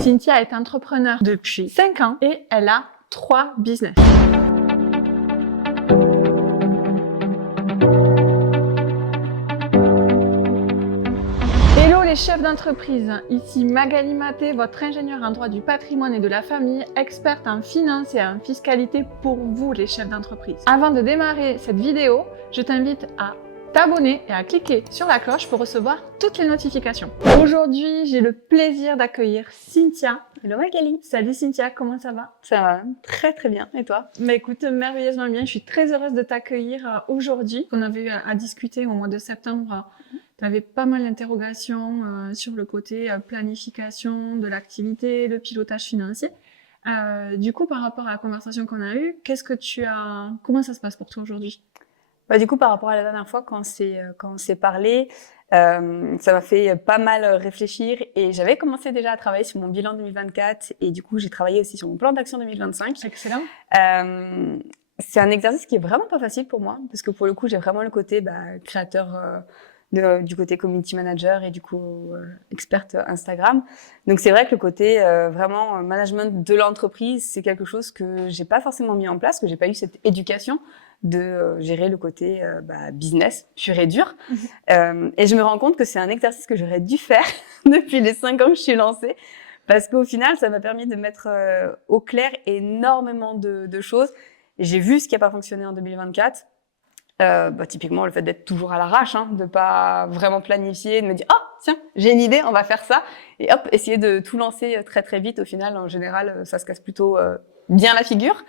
Cynthia est entrepreneure depuis 5 ans et elle a 3 business. Hello les chefs d'entreprise, ici Magali Maté, votre ingénieure en droit du patrimoine et de la famille, experte en finance et en fiscalité pour vous les chefs d'entreprise. Avant de démarrer cette vidéo, je t'invite à t'abonner et à cliquer sur la cloche pour recevoir toutes les notifications. Aujourd'hui, j'ai le plaisir d'accueillir Cynthia. Hello Magali. Salut Cynthia, comment ça va? Ça va très très bien. Et toi? Bah écoute, merveilleusement bien. Je suis très heureuse de t'accueillir aujourd'hui. On avait eu à discuter au mois de septembre. Tu avais pas mal d'interrogations sur le côté planification de l'activité, le pilotage financier. Du coup, par rapport à la conversation qu'on a eue, comment ça se passe pour toi aujourd'hui? Du coup, par rapport à la dernière fois quand on s'est parlé, ça m'a fait pas mal réfléchir et j'avais commencé déjà à travailler sur mon bilan 2024 et du coup, j'ai travaillé aussi sur mon plan d'action 2025. Excellent. C'est un exercice qui est vraiment pas facile pour moi parce que pour le coup, j'ai vraiment le côté créateur du côté community manager et du coup experte Instagram. Donc c'est vrai que le côté vraiment management de l'entreprise, c'est quelque chose que j'ai pas forcément mis en place, que j'ai pas eu cette éducation de gérer le côté business pur et dur. Et je me rends compte que c'est un exercice que j'aurais dû faire depuis les 5 ans que je suis lancée, parce qu'au final, ça m'a permis de mettre au clair énormément de choses. J'ai vu ce qui n'a pas fonctionné en 2024. Typiquement, le fait d'être toujours à l'arrache, de pas vraiment planifier, de me dire « Oh, tiens, j'ai une idée, on va faire ça !» et hop, essayer de tout lancer très très vite. Au final, en général, ça se casse plutôt bien la figure.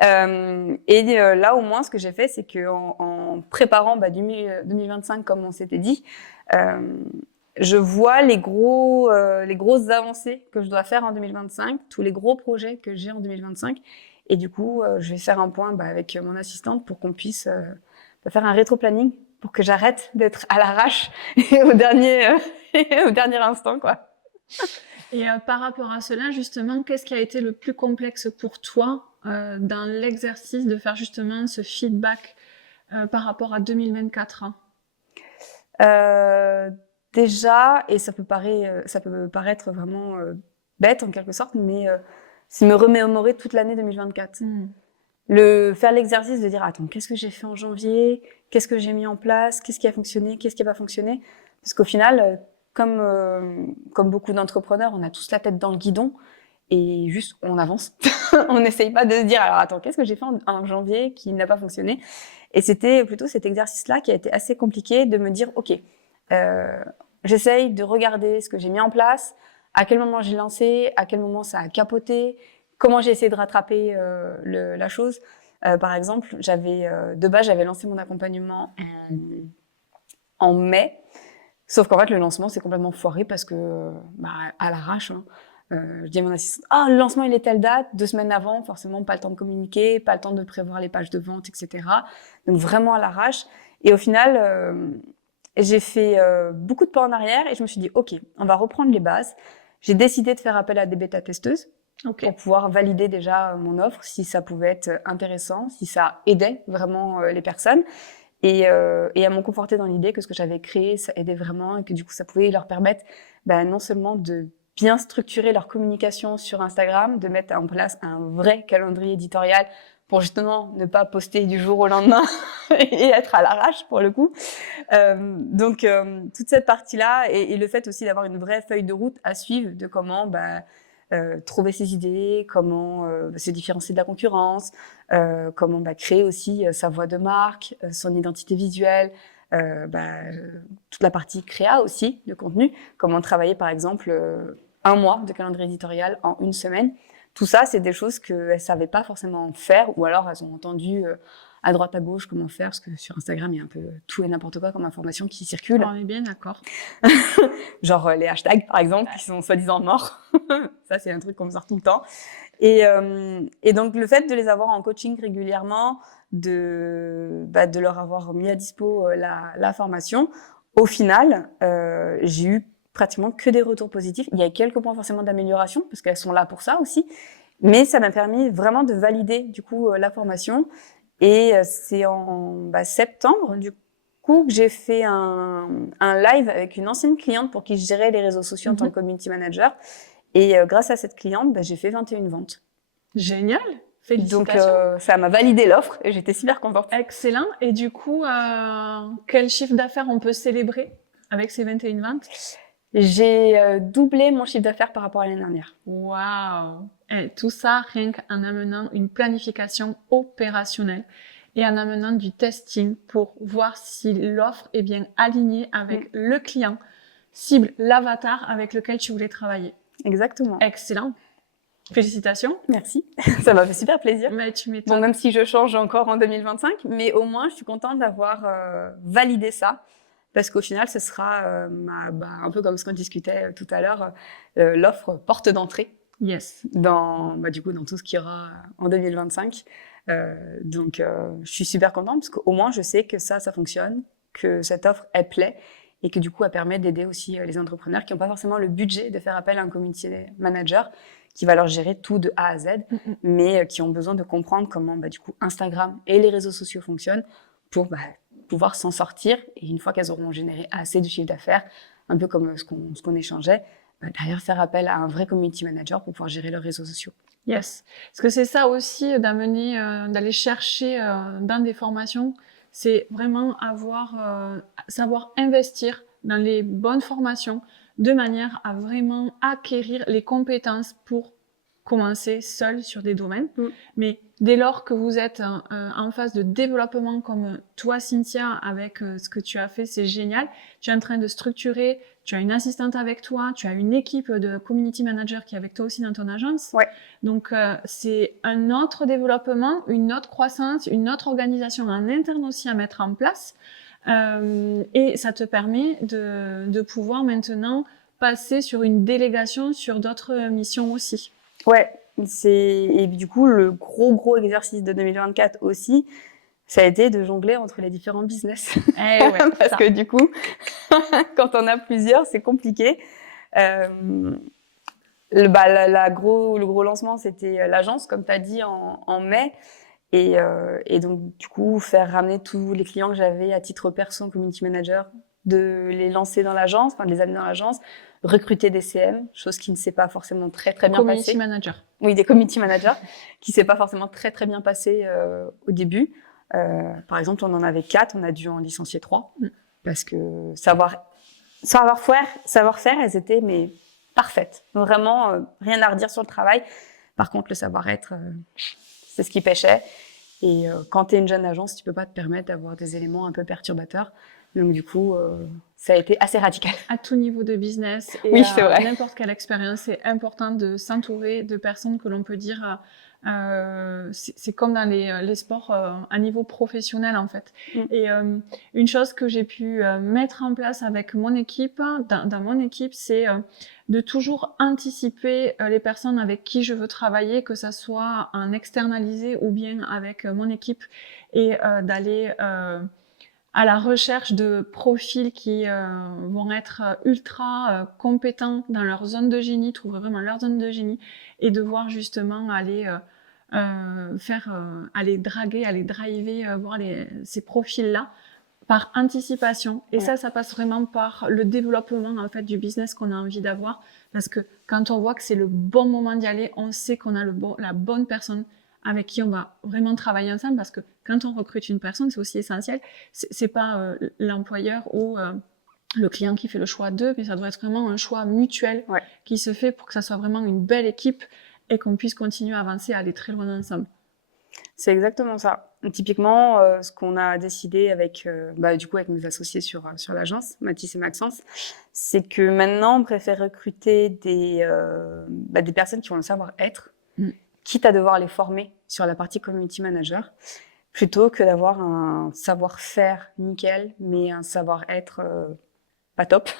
Là, au moins, ce que j'ai fait, c'est en préparant 2025, comme on s'était dit, je vois les grosses avancées que je dois faire en 2025, tous les gros projets que j'ai en 2025. Et du coup, je vais faire un point avec mon assistante pour qu'on puisse faire un rétro-planning pour que j'arrête d'être à l'arrache et au dernier instant, quoi. Et par rapport à cela, justement, qu'est-ce qui a été le plus complexe pour toi dans l'exercice de faire justement ce feedback par rapport à 2024? Déjà, et ça peut paraître vraiment bête en quelque sorte, mais c'est me remémorer toute l'année 2024. Faire l'exercice de dire attends, qu'est-ce que j'ai fait en janvier, qu'est-ce que j'ai mis en place, qu'est-ce qui a fonctionné, qu'est-ce qui n'a pas fonctionné, parce qu'au final comme beaucoup d'entrepreneurs, on a tous la tête dans le guidon et juste on avance. On n'essaye pas de se dire alors attends, qu'est-ce que j'ai fait en janvier qui n'a pas fonctionné. Et c'était plutôt cet exercice-là qui a été assez compliqué, de me dire ok, j'essaye de regarder ce que j'ai mis en place, à quel moment j'ai lancé, à quel moment ça a capoté, comment j'ai essayé de rattraper la chose. Par exemple, de base, j'avais lancé mon accompagnement en mai, sauf qu'en fait, le lancement s'est complètement foiré parce que, à l'arrache, je dis à mon assistante, le lancement, il est telle date, 2 semaines avant, forcément, pas le temps de communiquer, pas le temps de prévoir les pages de vente, etc. Donc, vraiment à l'arrache. Et au final, j'ai fait beaucoup de pas en arrière et je me suis dit, OK, on va reprendre les bases. J'ai décidé de faire appel à des bêta-testeuses. Okay. Pour pouvoir valider déjà mon offre, si ça pouvait être intéressant, si ça aidait vraiment les personnes. Et à me conforter dans l'idée que ce que j'avais créé, ça aidait vraiment et que du coup, ça pouvait leur permettre non seulement de bien structurer leur communication sur Instagram, de mettre en place un vrai calendrier éditorial pour justement ne pas poster du jour au lendemain et être à l'arrache pour le coup. Donc, toute cette partie-là et le fait aussi d'avoir une vraie feuille de route à suivre de comment trouver ses idées, comment se différencier de la concurrence, comment créer aussi sa voix de marque, son identité visuelle, toute la partie créa aussi de contenu, comment travailler par exemple 1 mois de calendrier éditorial en 1 semaine. Tout ça, c'est des choses qu'elles ne savaient pas forcément faire ou alors elles ont entendu à droite à gauche comment faire, parce que sur Instagram, il y a un peu tout et n'importe quoi comme information qui circule. On est bien d'accord. Genre les hashtags, par exemple, qui sont soi-disant morts. Ça, c'est un truc qu'on me sort tout le temps. Et donc, le fait de les avoir en coaching régulièrement, de leur avoir mis à dispo la formation, au final, j'ai eu pratiquement que des retours positifs. Il y a quelques points forcément d'amélioration, parce qu'elles sont là pour ça aussi. Mais ça m'a permis vraiment de valider, du coup, la formation. Et c'est en septembre, du coup, que j'ai fait un live avec une ancienne cliente pour qui je gérais les réseaux sociaux en tant que community manager. Et grâce à cette cliente, j'ai fait 21 ventes. Génial. Félicitations. Donc, ça m'a validé l'offre et j'étais super contente. Excellent. Et du coup, quel chiffre d'affaires on peut célébrer avec ces 21 ventes? J'ai doublé mon chiffre d'affaires par rapport à l'année dernière. Waouh! Et tout ça rien qu'en amenant une planification opérationnelle et en amenant du testing pour voir si l'offre est bien alignée avec le client, cible, l'avatar avec lequel tu voulais travailler. Exactement. Excellent. Félicitations. Merci. Ça m'a fait super plaisir. Mais tu m'étonnes. Bon, même si je change encore en 2025, mais au moins, je suis contente d'avoir validé ça. Parce qu'au final, ce sera un peu comme ce qu'on discutait tout à l'heure, l'offre porte d'entrée. Yes. Du coup, dans tout ce qu'il y aura en 2025. Donc, je suis super contente parce qu'au moins, je sais que ça fonctionne, que cette offre, elle plaît et que du coup, elle permet d'aider aussi les entrepreneurs qui n'ont pas forcément le budget de faire appel à un community manager qui va leur gérer tout de A à Z, mais qui ont besoin de comprendre comment du coup Instagram et les réseaux sociaux fonctionnent pour pouvoir s'en sortir. Et une fois qu'elles auront généré assez de chiffre d'affaires, un peu comme ce qu'on échangeait, derrière faire appel à un vrai community manager pour pouvoir gérer leurs réseaux sociaux. Yes. Parce que c'est ça aussi d'amener, d'aller chercher dans des formations, c'est vraiment savoir investir dans les bonnes formations de manière à vraiment acquérir les compétences pour commencer seul sur des domaines. Mais dès lors que vous êtes en phase de développement comme toi, Cynthia, avec ce que tu as fait, c'est génial. Tu es en train de structurer, tu as une assistante avec toi, tu as une équipe de community manager qui est avec toi aussi dans ton agence. Ouais. Donc, c'est un autre développement, une autre croissance, une autre organisation en interne aussi à mettre en place. Et ça te permet de pouvoir maintenant passer sur une délégation sur d'autres missions aussi. Ouais, et du coup, le gros exercice de 2024 aussi, ça a été de jongler entre les différents business. Parce que du coup, quand on a plusieurs, c'est compliqué. Le gros lancement, c'était l'agence, comme tu as dit, en mai. Et donc, du coup, faire ramener tous les clients que j'avais à titre perso, community manager, de les lancer dans l'agence, de les amener dans l'agence, recruter des CM, chose qui ne s'est pas forcément très bien passée. Community manager. Oui, des community managers, qui ne s'est pas forcément très bien passé au début. Par exemple, on en avait 4, on a dû en licencier 3, parce que savoir-faire, elles étaient parfaites. Vraiment, rien à redire sur le travail. Par contre, le savoir-être, c'est ce qui pêchait. Et quand tu es une jeune agence, tu peux pas te permettre d'avoir des éléments un peu perturbateurs. Donc du coup, ça a été assez radical. À tout niveau de business et oui, c'est vrai. N'importe quelle expérience, c'est important de s'entourer de personnes que l'on peut dire... c'est comme dans les sports à niveau professionnel en fait. Et une chose que j'ai pu mettre en place avec mon équipe, dans mon équipe, c'est de toujours anticiper les personnes avec qui je veux travailler, que ça soit en externalisé ou bien avec mon équipe, et d'aller à la recherche de profils qui vont être ultra compétents dans leur zone de génie, trouver vraiment leur zone de génie, et de voir justement aller aller draguer, aller driver, voir ces profils-là par anticipation. Et ça passe vraiment par le développement en fait du business qu'on a envie d'avoir, parce que quand on voit que c'est le bon moment d'y aller, on sait qu'on a la bonne personne avec qui on va vraiment travailler ensemble, parce que quand on recrute une personne, c'est aussi essentiel. C'est pas l'employeur ou le client qui fait le choix d'eux, mais ça doit être vraiment un choix mutuel qui se fait pour que ça soit vraiment une belle équipe et qu'on puisse continuer à avancer, à aller très loin ensemble. C'est exactement ça. Typiquement, ce qu'on a décidé avec mes associés sur l'agence, Mathis et Maxence, c'est que maintenant, on préfère recruter des personnes qui ont le savoir-être, quitte à devoir les former sur la partie community manager, plutôt que d'avoir un savoir-faire nickel, mais un savoir-être pas top,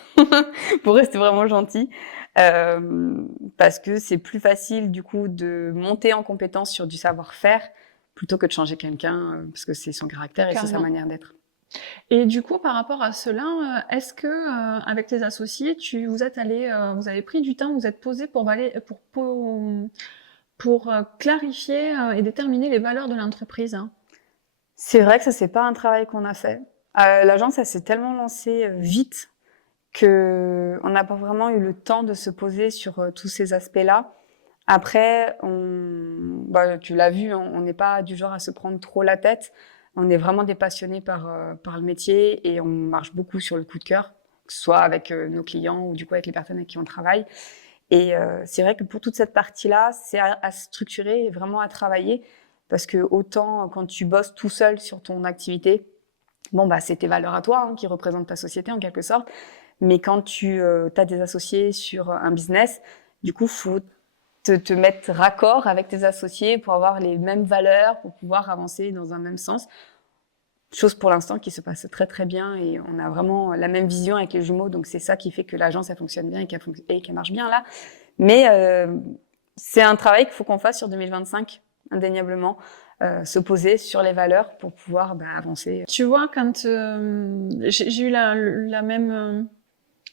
pour rester vraiment gentil, parce que c'est plus facile du coup de monter en compétence sur du savoir-faire plutôt que de changer quelqu'un, parce que c'est son caractère et c'est sa manière d'être. Et du coup, par rapport à cela, est-ce que avec tes associés, vous avez pris du temps, vous êtes posé pour clarifier et déterminer les valeurs de l'entreprise? C'est vrai que ça, c'est pas un travail qu'on a fait. L'agence, elle s'est tellement lancée vite qu'on n'a pas vraiment eu le temps de se poser sur tous ces aspects-là. Après, tu l'as vu, on n'est pas du genre à se prendre trop la tête. On est vraiment des passionnés par le métier et on marche beaucoup sur le coup de cœur, que ce soit avec nos clients ou du coup avec les personnes avec qui on travaille. Et c'est vrai que pour toute cette partie-là, c'est à structurer et vraiment à travailler parce que autant quand tu bosses tout seul sur ton activité, c'est tes valeurs à toi qui représentent ta société en quelque sorte. Mais quand tu as des associés sur un business, du coup, faut te mettre raccord avec tes associés pour avoir les mêmes valeurs, pour pouvoir avancer dans un même sens. Chose pour l'instant qui se passe très très bien et on a vraiment la même vision avec les jumeaux, donc c'est ça qui fait que l'agence elle fonctionne bien et qu'elle marche bien là. Mais c'est un travail qu'il faut qu'on fasse sur 2025, indéniablement, se poser sur les valeurs pour pouvoir avancer. Tu vois, quand j'ai eu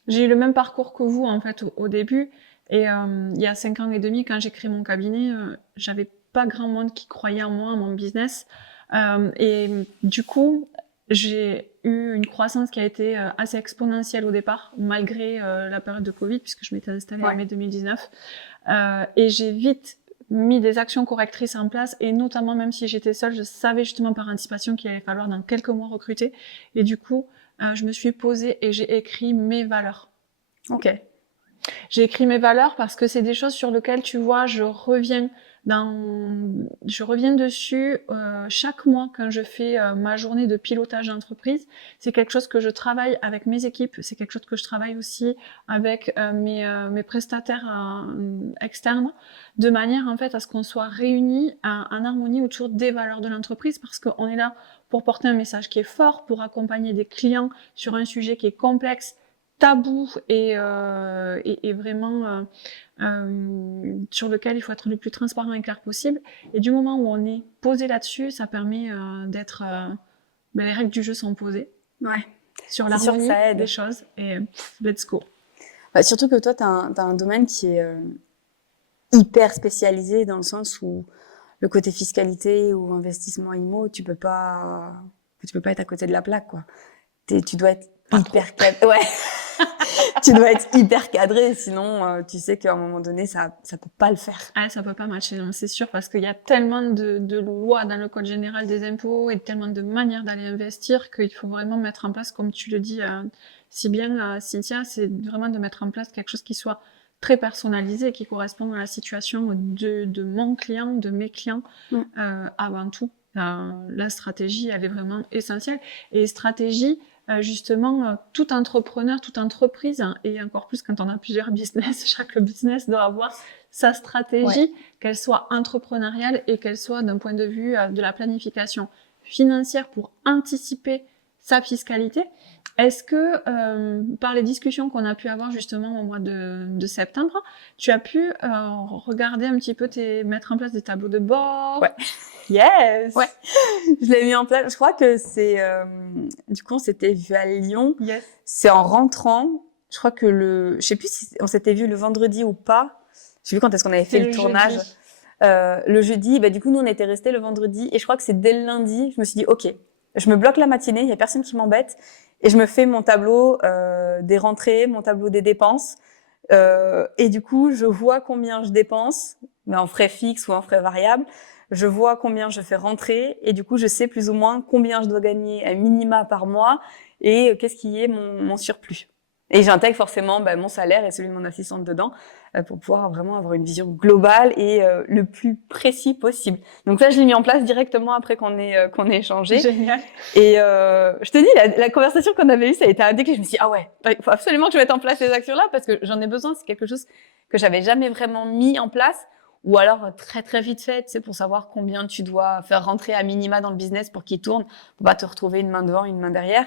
j'ai eu le même parcours que vous en fait au début. Et il y a 5 ans et demi, quand j'ai créé mon cabinet, j'avais pas grand monde qui croyait en moi, en mon business. Et du coup, j'ai eu une croissance qui a été assez exponentielle au départ, malgré la période de Covid, puisque je m'étais installée en mai 2019. Et j'ai vite mis des actions correctrices en place, et notamment, même si j'étais seule, je savais justement par anticipation qu'il allait falloir dans quelques mois recruter. Et du coup, je me suis posée et j'ai écrit mes valeurs. Ok. J'ai écrit mes valeurs parce que c'est des choses sur lesquelles, tu vois, je reviens dessus chaque mois quand je fais ma journée de pilotage d'entreprise. C'est quelque chose que je travaille avec mes équipes, c'est quelque chose que je travaille aussi avec mes prestataires externes, de manière en fait à ce qu'on soit réunis en harmonie autour des valeurs de l'entreprise, parce qu'on est là pour porter un message qui est fort, pour accompagner des clients sur un sujet qui est complexe, tabou et vraiment sur lequel il faut être le plus transparent et clair possible. Et du moment où on est posé là-dessus, ça permet d'être... les règles du jeu sont posées. Ouais. Sur l'harmonie des choses. Et let's go. Surtout que toi, t'as un domaine qui est hyper spécialisé dans le sens où le côté fiscalité ou investissement IMO, tu peux pas être à côté de la plaque, quoi. Tu dois être hyper cadré. Ouais. Tu dois être hyper cadré, sinon tu sais qu'à un moment donné ça peut pas le faire. Ah, ça peut pas matcher, c'est sûr, parce qu'il y a tellement de lois dans le code général des impôts et tellement de manières d'aller investir qu'il faut vraiment mettre en place, comme tu le dis si bien Cynthia, c'est vraiment de mettre en place quelque chose qui soit très personnalisé et qui correspond à la situation de mon client, de mes clients avant tout. La stratégie, elle est vraiment essentielle. Et stratégie, justement, tout entrepreneur, toute entreprise, et encore plus quand on a plusieurs business, chaque business doit avoir sa stratégie, qu'elle soit entrepreneuriale et qu'elle soit d'un point de vue de la planification financière pour anticiper sa fiscalité. Est-ce que, par les discussions qu'on a pu avoir justement au mois de septembre, tu as pu regarder un petit peu, mettre en place des tableaux de bord? Ouais. Yes. Ouais. Je l'ai mis en place. Je crois que c'est du coup on s'était vu à Lyon. Yes. C'est en rentrant. Je crois que je sais plus si on s'était vu le vendredi ou pas. Je sais plus quand est-ce qu'on avait fait le tournage. Le jeudi, du coup nous on était restés le vendredi et je crois que c'est dès le lundi, je me suis dit OK, je me bloque la matinée, il y a personne qui m'embête et je me fais mon tableau des rentrées, mon tableau des dépenses. Et du coup, je vois combien je dépense, mais en frais fixes ou en frais variables. Je vois combien je fais rentrer et du coup, je sais plus ou moins combien je dois gagner à minima par mois et qu'est-ce qui est mon surplus. Et j'intègre forcément mon salaire et celui de mon assistante dedans pour pouvoir vraiment avoir une vision globale et le plus précis possible. Donc ça, je l'ai mis en place directement après qu'on ait échangé. Génial. Et je te dis, la conversation qu'on avait eue, ça a été un déclic. Je me suis dit, ah ouais, il faut absolument que je mette en place ces actions-là parce que j'en ai besoin. C'est quelque chose que j'avais jamais vraiment mis en place. Ou alors très très vite fait, tu sais, pour savoir combien tu dois faire rentrer à minima dans le business pour qu'il tourne, pour pas te retrouver une main devant, une main derrière.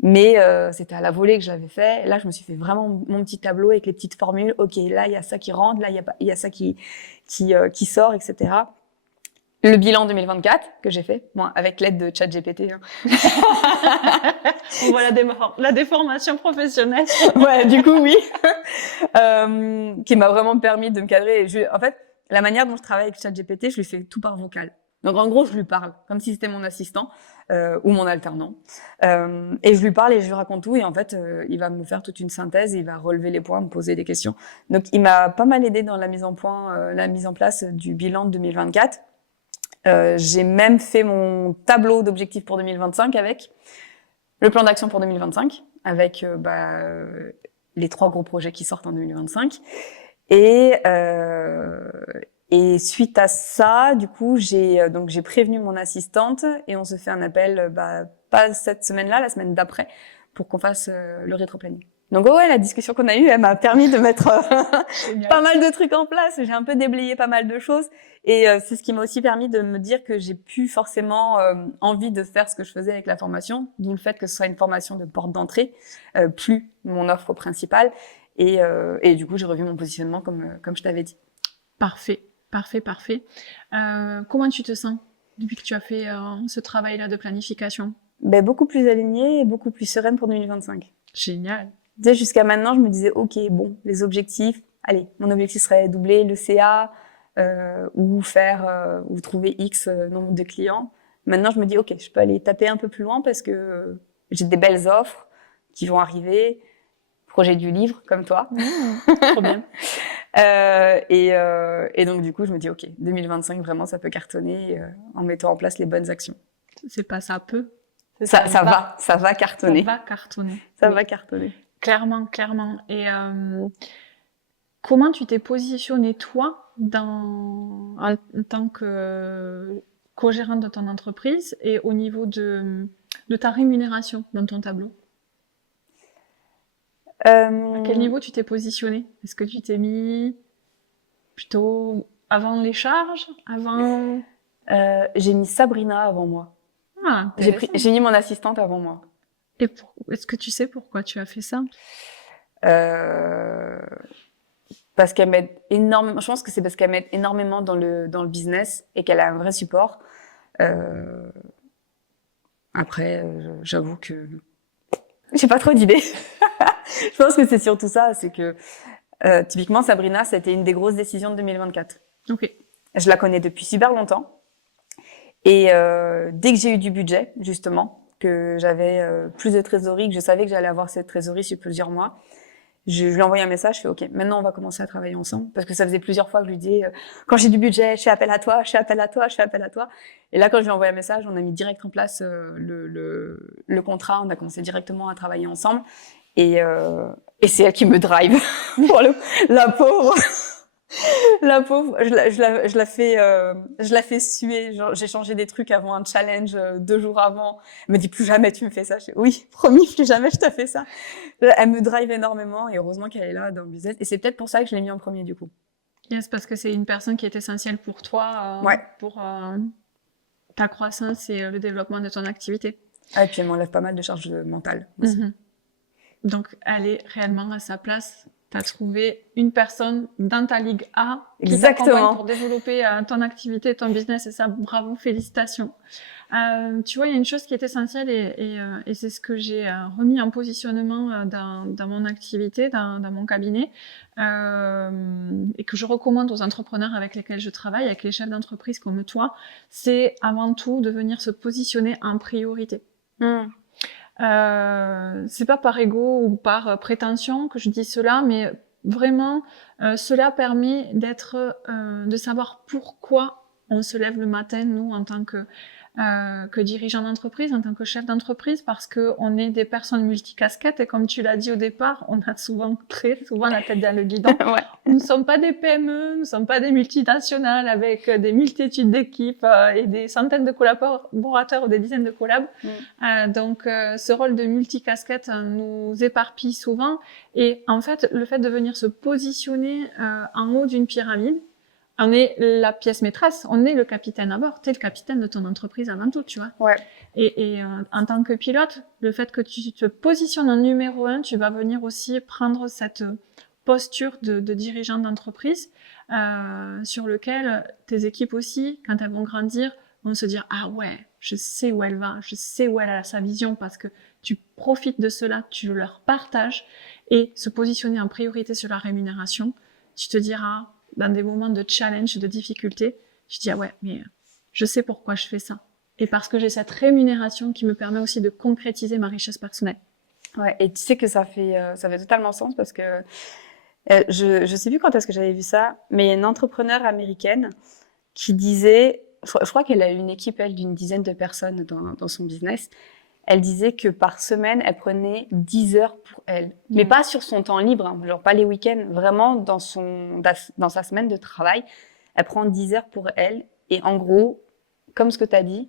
Mais c'était à la volée que je l'avais fait. Là, je me suis fait vraiment mon petit tableau avec les petites formules. Ok, là il y a ça qui rentre, là il y a ça qui sort, etc. Le bilan 2024 que j'ai fait, moi, avec l'aide de ChatGPT. On voit la déformation professionnelle. Ouais, du coup oui, qui m'a vraiment permis de me cadrer. En fait, la manière dont je travaille avec ChatGPT, je lui fais tout par vocal. Donc en gros, je lui parle comme si c'était mon assistant ou mon alternant. Et je lui parle et je lui raconte tout. Et en fait, il va me faire toute une synthèse, il va relever les points, me poser des questions. Donc il m'a pas mal aidé dans la mise en place du bilan de 2024. J'ai même fait mon tableau d'objectifs pour 2025 avec le plan d'action pour 2025, avec les 3 gros projets qui sortent en 2025. Et suite à ça, du coup, j'ai prévenu mon assistante et on se fait un appel, pas cette semaine-là, la semaine d'après, pour qu'on fasse le rétroplanning. Donc ouais, la discussion qu'on a eue, elle m'a permis de mettre pas mal de trucs en place. J'ai un peu déblayé pas mal de choses et c'est ce qui m'a aussi permis de me dire que j'ai plus forcément envie de faire ce que je faisais avec la formation, d'où le fait que ce soit une formation de porte d'entrée, plus mon offre principale. Et du coup, j'ai revu mon positionnement comme je t'avais dit. Parfait. Comment tu te sens depuis que tu as fait ce travail-là de planification? Beaucoup plus alignée et beaucoup plus sereine pour 2025. Génial. Tu sais, jusqu'à maintenant, je me disais, ok, bon, les objectifs, allez, mon objectif serait doubler le CA ou trouver X nombre de clients. Maintenant, je me dis, ok, je peux aller taper un peu plus loin parce que j'ai des belles offres qui vont arriver. Projet du livre, comme toi. Trop bien. Et donc, du coup, je me dis, ok, 2025, vraiment, ça peut cartonner en mettant en place les bonnes actions. C'est pas ça peut. Ça va cartonner. Ça va cartonner. Ça va cartonner. Clairement. Et comment tu t'es positionnée, toi, en tant que co-gérante de ton entreprise et au niveau de ta rémunération dans ton tableau? À quel niveau tu t'es positionnée? Est-ce que tu t'es mis plutôt avant les charges? J'ai mis Sabrina avant moi. Ah, j'ai mis mon assistante avant moi. Et est-ce que tu sais pourquoi tu as fait ça? Parce qu'elle m'aide énormément. Je pense que c'est parce qu'elle m'aide énormément dans le business et qu'elle a un vrai support. Après, j'avoue que j'ai pas trop d'idées. Je pense que c'est surtout ça, c'est que typiquement Sabrina, c'était une des grosses décisions de 2024. Ok. Je la connais depuis super longtemps et dès que j'ai eu du budget, justement, que j'avais plus de trésorerie, que je savais que j'allais avoir cette trésorerie sur plusieurs mois, je lui ai envoyé un message, je fais ok, maintenant on va commencer à travailler ensemble, parce que ça faisait plusieurs fois que je lui disais quand j'ai du budget, je fais appel à toi. Et là, quand je lui ai envoyé un message, on a mis direct en place le contrat, on a commencé directement à travailler ensemble. Et c'est elle qui me drive. La pauvre. La pauvre, je la fais suer. Genre, j'ai changé des trucs avant un challenge 2 jours avant. Elle me dit plus jamais tu me fais ça. Je dis, oui, promis, plus jamais je te fais ça. Elle me drive énormément et heureusement qu'elle est là dans le business. Et c'est peut-être pour ça que je l'ai mis en premier du coup. Yes, parce que c'est une personne qui est essentielle pour toi, pour ta croissance et le développement de ton activité. Ah, et puis elle m'enlève pas mal de charges mentales aussi. Mm-hmm. Donc, elle est réellement à sa place. Tu as trouvé une personne dans ta Ligue A qui t'accompagne pour développer ton activité, ton business, et ça, bravo, félicitations. Tu vois, il y a une chose qui est essentielle et c'est ce que j'ai remis en positionnement dans mon activité, dans mon cabinet, et que je recommande aux entrepreneurs avec lesquels je travaille, avec les chefs d'entreprise comme toi, c'est avant tout de venir se positionner en priorité. C'est pas par ego ou par prétention que je dis cela, mais vraiment, cela permet de savoir pourquoi on se lève le matin, nous, en tant que dirigeant d'entreprise, en tant que chef d'entreprise, parce que on est des personnes multicasquettes et comme tu l'as dit au départ, on a très souvent la tête dans le guidon. Ouais. Nous ne sommes pas des PME, nous ne sommes pas des multinationales avec des multitudes d'équipes et des centaines de collaborateurs ou des dizaines de collabs. Donc, ce rôle de multicasquette nous éparpille souvent. Et en fait, le fait de venir se positionner en haut d'une pyramide, on est la pièce maîtresse, on est le capitaine à bord. T'es le capitaine de ton entreprise avant tout, tu vois. Ouais. Et en tant que pilote, le fait que tu te positionnes en numéro 1, tu vas venir aussi prendre cette posture de dirigeant d'entreprise sur lequel tes équipes aussi, quand elles vont grandir, vont se dire « Ah ouais, je sais où elle va, je sais où elle a sa vision parce que tu profites de cela, tu leur partages. » Et se positionner en priorité sur la rémunération, tu te diras, dans des moments de challenge, de difficulté, je dis « Ah ouais, mais je sais pourquoi je fais ça. Et parce que j'ai cette rémunération qui me permet aussi de concrétiser ma richesse personnelle. Ouais, et tu sais que ça fait totalement sens parce que je sais plus quand est-ce que j'avais vu ça, mais il y a une entrepreneure américaine qui disait, je crois qu'elle a une équipe, elle, d'une dizaine de personnes dans son business. Elle disait que par semaine, elle prenait 10 heures pour elle. Mais pas sur son temps libre, hein, genre pas les week-ends, vraiment dans sa semaine de travail. Elle prend 10 heures pour elle. Et en gros, comme ce que tu as dit,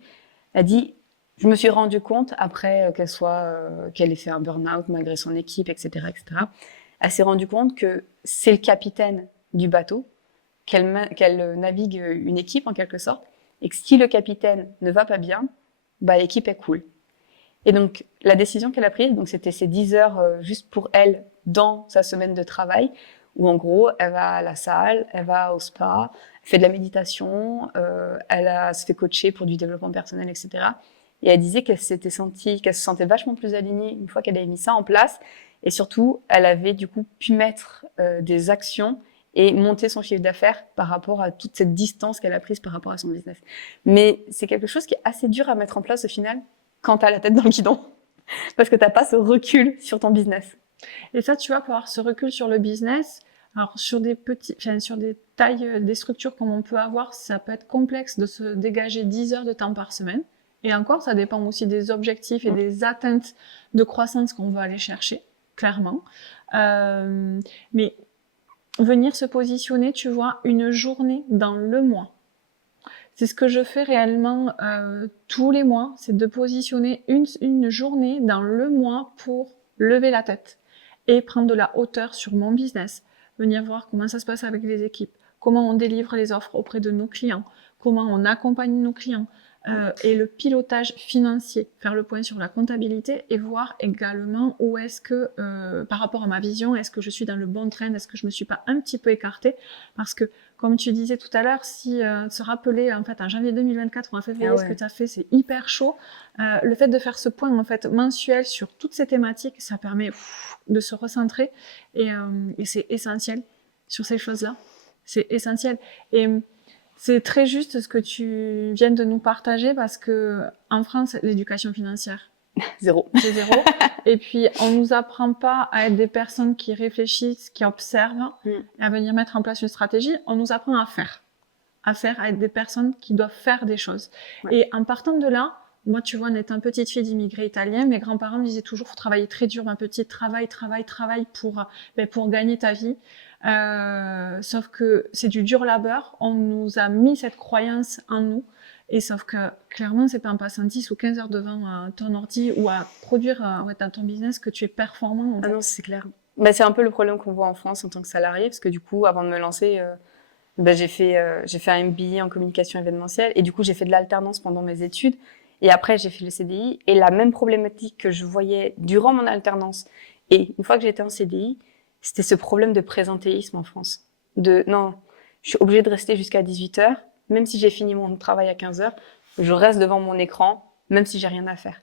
elle dit, je me suis rendu compte après qu'elle ait fait un burn-out malgré son équipe, etc., etc. Elle s'est rendue compte que c'est le capitaine du bateau, qu'elle navigue une équipe en quelque sorte, et que si le capitaine ne va pas bien, bah, l'équipe est cool. Et donc, la décision qu'elle a prise, donc c'était ces 10 heures juste pour elle dans sa semaine de travail, où en gros, elle va à la salle, elle va au spa, elle fait de la méditation, se fait coacher pour du développement personnel, etc. Et elle disait qu'elle se sentait vachement plus alignée une fois qu'elle avait mis ça en place. Et surtout, elle avait du coup pu mettre des actions et monter son chiffre d'affaires par rapport à toute cette distance qu'elle a prise par rapport à son business. Mais c'est quelque chose qui est assez dur à mettre en place au final quand tu as la tête dans le guidon, parce que tu n'as pas ce recul sur ton business. Et ça, tu vois, pour avoir ce recul sur le business, alors sur des tailles, des structures comme on peut avoir, ça peut être complexe de se dégager 10 heures de temps par semaine. Et encore, ça dépend aussi des objectifs et des atteintes de croissance qu'on veut aller chercher, clairement. Mais venir se positionner, tu vois, une journée dans le mois. C'est ce que je fais réellement tous les mois, c'est de positionner une journée dans le mois pour lever la tête et prendre de la hauteur sur mon business, venir voir comment ça se passe avec les équipes, comment on délivre les offres auprès de nos clients, comment on accompagne nos clients, et le pilotage financier, faire le point sur la comptabilité et voir également où est-ce que, par rapport à ma vision, est-ce que je suis dans le bon train, est-ce que je me suis pas un petit peu écartée, parce que comme tu disais tout à l'heure, si se rappeler en fait en janvier 2024 ou en février ce que tu as fait, c'est hyper chaud. Le fait de faire ce point en fait mensuel sur toutes ces thématiques, ça permet de se recentrer et c'est essentiel sur ces choses-là. C'est essentiel. Et c'est très juste ce que tu viens de nous partager parce que en France, l'éducation financière, Zéro. C'est zéro. Et puis, on nous apprend pas à être des personnes qui réfléchissent, qui observent, et à venir mettre en place une stratégie. On nous apprend à faire, à être des personnes qui doivent faire des choses. Ouais. Et en partant de là, moi, tu vois, en étant petite fille d'immigrés italiens, mes grands-parents me disaient toujours, faut travailler très dur, ma petite, travaille pour gagner ta vie. Sauf que c'est du dur labeur. On nous a mis cette croyance en nous. Et sauf que, clairement, c'est pas en passant 10 ou 15 heures devant ton ordi ou à produire dans ton business que tu es performant. Ah non, c'est clair. Bah, c'est un peu le problème qu'on voit en France en tant que salarié, parce que du coup, avant de me lancer, j'ai fait un MBA en communication événementielle, et du coup, j'ai fait de l'alternance pendant mes études, et après, j'ai fait le CDI, et la même problématique que je voyais durant mon alternance, et une fois que j'étais en CDI, c'était ce problème de présentéisme en France. Non, je suis obligée de rester jusqu'à 18 heures, même si j'ai fini mon travail à 15 heures, je reste devant mon écran, même si j'ai rien à faire.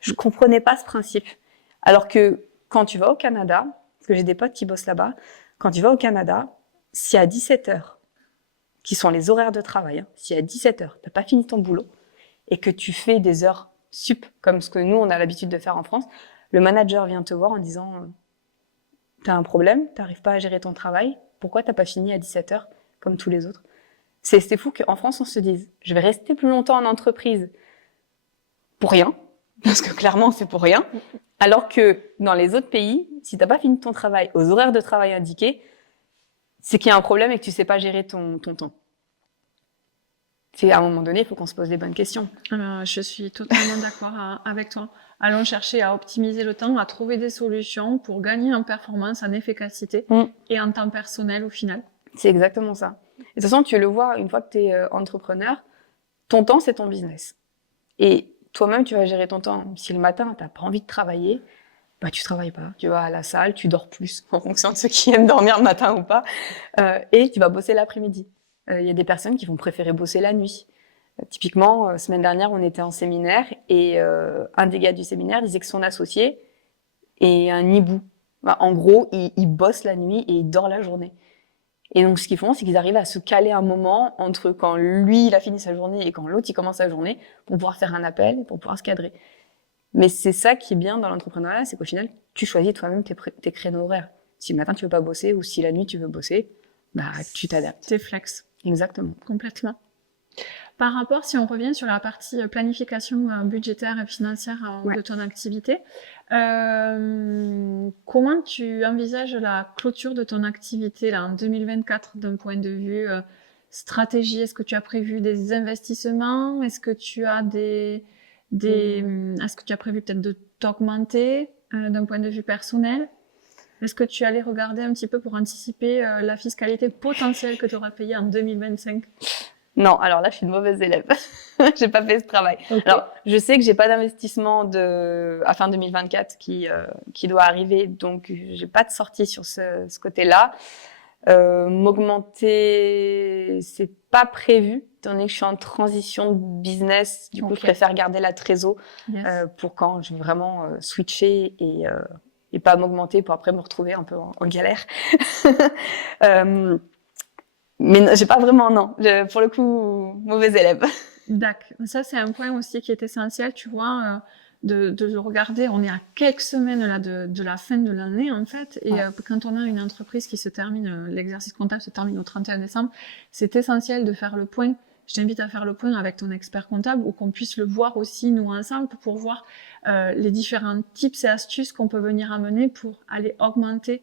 Je comprenais pas ce principe. Alors que quand tu vas au Canada, parce que j'ai des potes qui bossent là-bas, quand tu vas au Canada, si à 17 heures, qui sont les horaires de travail, hein, si à 17 heures, t'as pas fini ton boulot, et que tu fais des heures sup, comme ce que nous, on a l'habitude de faire en France, le manager vient te voir en disant t'as un problème, t'arrives pas à gérer ton travail, pourquoi t'as pas fini à 17 heures, comme tous les autres? C'est fou qu'en France, on se dise, je vais rester plus longtemps en entreprise pour rien, parce que clairement, c'est pour rien, alors que dans les autres pays, si t'as pas fini ton travail aux horaires de travail indiqués, c'est qu'il y a un problème et que tu sais pas gérer ton temps. C'est à un moment donné, il faut qu'on se pose les bonnes questions. Je suis totalement d'accord avec toi. Allons chercher à optimiser le temps, à trouver des solutions pour gagner en performance, en efficacité et en temps personnel au final. C'est exactement ça. Et de toute façon, tu le vois, une fois que tu es entrepreneur, ton temps, c'est ton business. Et toi-même, tu vas gérer ton temps. Si le matin, tu n'as pas envie de travailler, bah, tu travailles pas. Tu vas à la salle, tu dors plus, en fonction de ceux qui aiment dormir le matin ou pas. Et tu vas bosser l'après-midi. Il y a des personnes qui vont préférer bosser la nuit. Typiquement, semaine dernière, on était en séminaire et un des gars du séminaire disait que son associé est un hibou. Bah, en gros, il bosse la nuit et il dort la journée. Et donc, ce qu'ils font, c'est qu'ils arrivent à se caler un moment entre quand lui, il a fini sa journée et quand l'autre, il commence sa journée pour pouvoir faire un appel et pour pouvoir se cadrer. Mais c'est ça qui est bien dans l'entrepreneuriat, c'est qu'au final, tu choisis toi-même tes créneaux horaires. Si le matin, tu veux pas bosser ou si la nuit, tu veux bosser, bah, tu t'adaptes. T'es flex. Exactement. Complètement. Par rapport, si on revient sur la partie planification budgétaire et financière de ton activité, comment tu envisages la clôture de ton activité là, en 2024 d'un point de vue stratégie? Est-ce que tu as prévu des investissements? Est-ce que tu as est-ce que tu as prévu peut-être de t'augmenter d'un point de vue personnel? Est-ce que tu allais regarder un petit peu pour anticiper la fiscalité potentielle que tu auras payée en 2025? Non, alors là, je suis une mauvaise élève. J'ai pas fait ce travail. Okay. Alors, je sais que j'ai pas d'investissement à fin 2024 qui doit arriver, donc j'ai pas de sortie sur ce côté-là. M'augmenter, c'est pas prévu, étant donné que je suis en transition de business. Du coup, je préfère garder la trésor pour quand je vais vraiment switcher et pas m'augmenter pour après me retrouver un peu en galère. Mais j'ai pas vraiment, non. Pour le coup, mauvaise élève. D'accord. Ça, c'est un point aussi qui est essentiel, tu vois, de regarder. On est à quelques semaines là de la fin de l'année, en fait. Et quand on a une entreprise qui se termine, l'exercice comptable se termine au 31 décembre, c'est essentiel de faire le point. Je t'invite à faire le point avec ton expert comptable ou qu'on puisse le voir aussi, nous, ensemble, pour voir les différents tips et astuces qu'on peut venir amener pour aller augmenter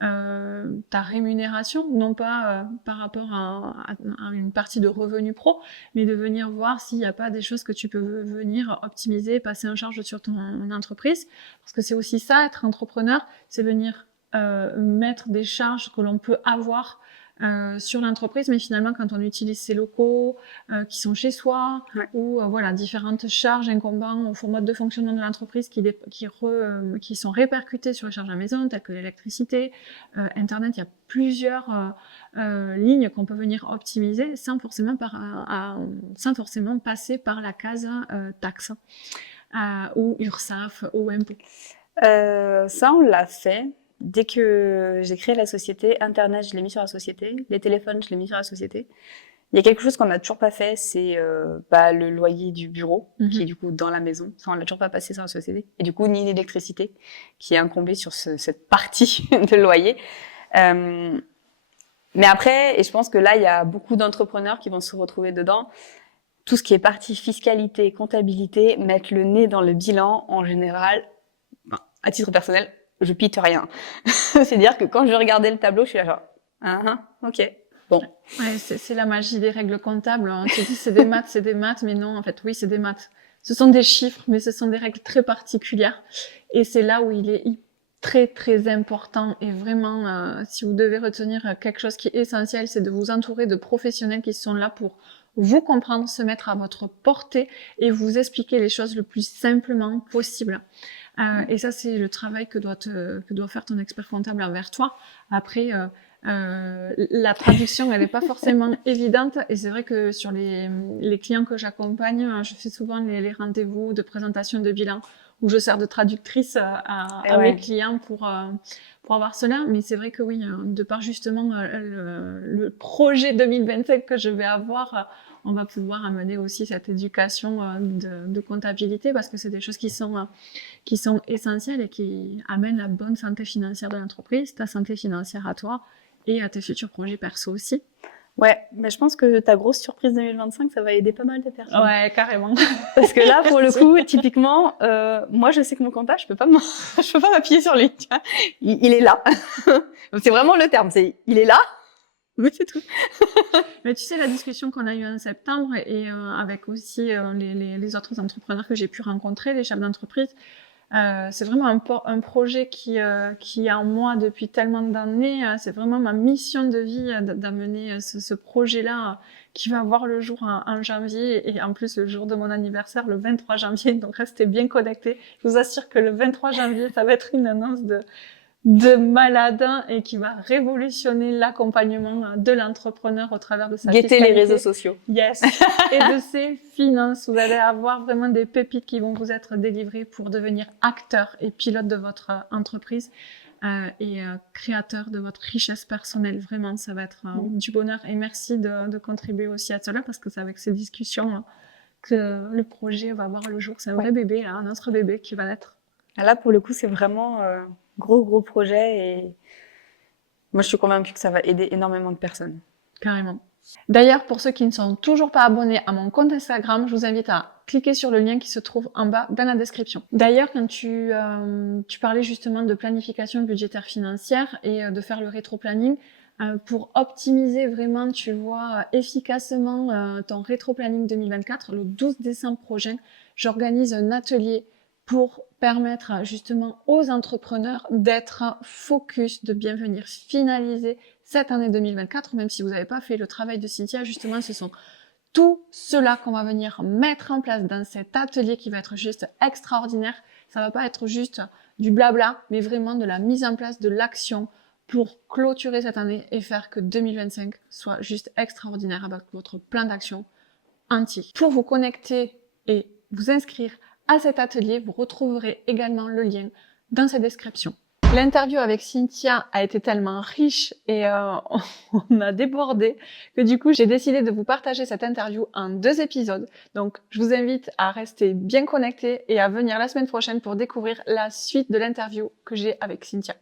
ta rémunération, non pas par rapport à une partie de revenus pro, mais de venir voir s'il n'y a pas des choses que tu peux venir optimiser, passer en charge sur ton entreprise. Parce que c'est aussi ça, être entrepreneur, c'est venir mettre des charges que l'on peut avoir sur l'entreprise, mais finalement quand on utilise ces locaux qui sont chez soi ou voilà différentes charges incombant au mode de fonctionnement de l'entreprise qui sont répercutées sur les charges à la maison, telles que l'électricité, Internet, il y a plusieurs lignes qu'on peut venir optimiser sans forcément passer par la case taxe ou URSSAF ou impôts. Ça, on l'a fait. Dès que j'ai créé la société, Internet, je l'ai mis sur la société. Les téléphones, je l'ai mis sur la société. Il y a quelque chose qu'on n'a toujours pas fait, c'est le loyer du bureau, qui est du coup dans la maison. Ça, on l'a toujours pas passé sur la société. Et du coup, ni l'électricité, qui est incombée sur cette partie de loyer. Mais après, et je pense que là, il y a beaucoup d'entrepreneurs qui vont se retrouver dedans. Tout ce qui est partie fiscalité, comptabilité, mettre le nez dans le bilan, en général, à titre personnel, je pite rien. C'est-à-dire que quand je regardais le tableau, je suis là genre, ok, bon. Ouais, c'est la magie des règles comptables. On se dit c'est des maths, mais non, en fait, oui, c'est des maths. Ce sont des chiffres, mais ce sont des règles très particulières. Et c'est là où il est très, très important. Et vraiment, si vous devez retenir quelque chose qui est essentiel, c'est de vous entourer de professionnels qui sont là pour vous comprendre, se mettre à votre portée et vous expliquer les choses le plus simplement possible. Et ça, c'est le travail que doit faire ton expert comptable envers toi. Après, la traduction, elle n'est pas forcément évidente. Et c'est vrai que sur les clients que j'accompagne, je fais souvent les rendez-vous de présentation de bilan où je sers de traductrice à mes clients pour avoir cela. Mais c'est vrai que oui, de par justement le projet 2025 que je vais avoir, on va pouvoir amener aussi cette éducation de comptabilité parce que c'est des choses qui sont essentielles et qui amènent la bonne santé financière de l'entreprise, ta santé financière à toi et à tes futurs projets perso aussi. Ouais, mais je pense que ta grosse surprise 2025, ça va aider pas mal de personnes. Ouais, carrément. Parce que là, pour le coup, typiquement, moi, je sais que mon comptable, je peux pas m'appuyer sur lui. Tu vois, il est là. C'est vraiment le terme, il est là. Oui, c'est tout. Mais tu sais, la discussion qu'on a eue en septembre et avec aussi les autres entrepreneurs que j'ai pu rencontrer, les chefs d'entreprise, c'est vraiment un projet qui est en moi depuis tellement d'années. C'est vraiment ma mission de vie d'amener ce projet-là qui va voir le jour en janvier et en plus le jour de mon anniversaire, le 23 janvier. Donc restez bien connectés. Je vous assure que le 23 janvier, ça va être une annonce de malade et qui va révolutionner l'accompagnement de l'entrepreneur au travers de sa fiscalité. Les réseaux sociaux. Yes. Et de ses finances. Vous allez avoir vraiment des pépites qui vont vous être délivrées pour devenir acteur et pilote de votre entreprise. et créateur de votre richesse personnelle. Vraiment, ça va être du bonheur. Et merci de contribuer aussi à cela, parce que c'est avec ces discussions que le projet va voir le jour. C'est un vrai bébé, là, notre bébé qui va naître. Là, pour le coup, c'est vraiment gros projet, et moi, je suis convaincue que ça va aider énormément de personnes. Carrément. D'ailleurs, pour ceux qui ne sont toujours pas abonnés à mon compte Instagram, je vous invite à cliquer sur le lien qui se trouve en bas dans la description. D'ailleurs, quand tu parlais justement de planification budgétaire financière et de faire le rétro-planning, pour optimiser vraiment, tu vois, efficacement ton rétro-planning 2024, le 12 décembre prochain, j'organise un atelier pour permettre justement aux entrepreneurs d'être focus, de bien venir finaliser cette année 2024, même si vous n'avez pas fait le travail de Cynthia. Justement, ce sont tout cela qu'on va venir mettre en place dans cet atelier qui va être juste extraordinaire. Ça va pas être juste du blabla, mais vraiment de la mise en place de l'action pour clôturer cette année et faire que 2025 soit juste extraordinaire avec votre plan d'action entier. Pour vous connecter et vous inscrire à cet atelier, vous retrouverez également le lien dans cette description. L'interview avec Cynthia a été tellement riche et on a débordé que du coup, j'ai décidé de vous partager cette interview en 2 épisodes. Donc, je vous invite à rester bien connectés et à venir la semaine prochaine pour découvrir la suite de l'interview que j'ai avec Cynthia.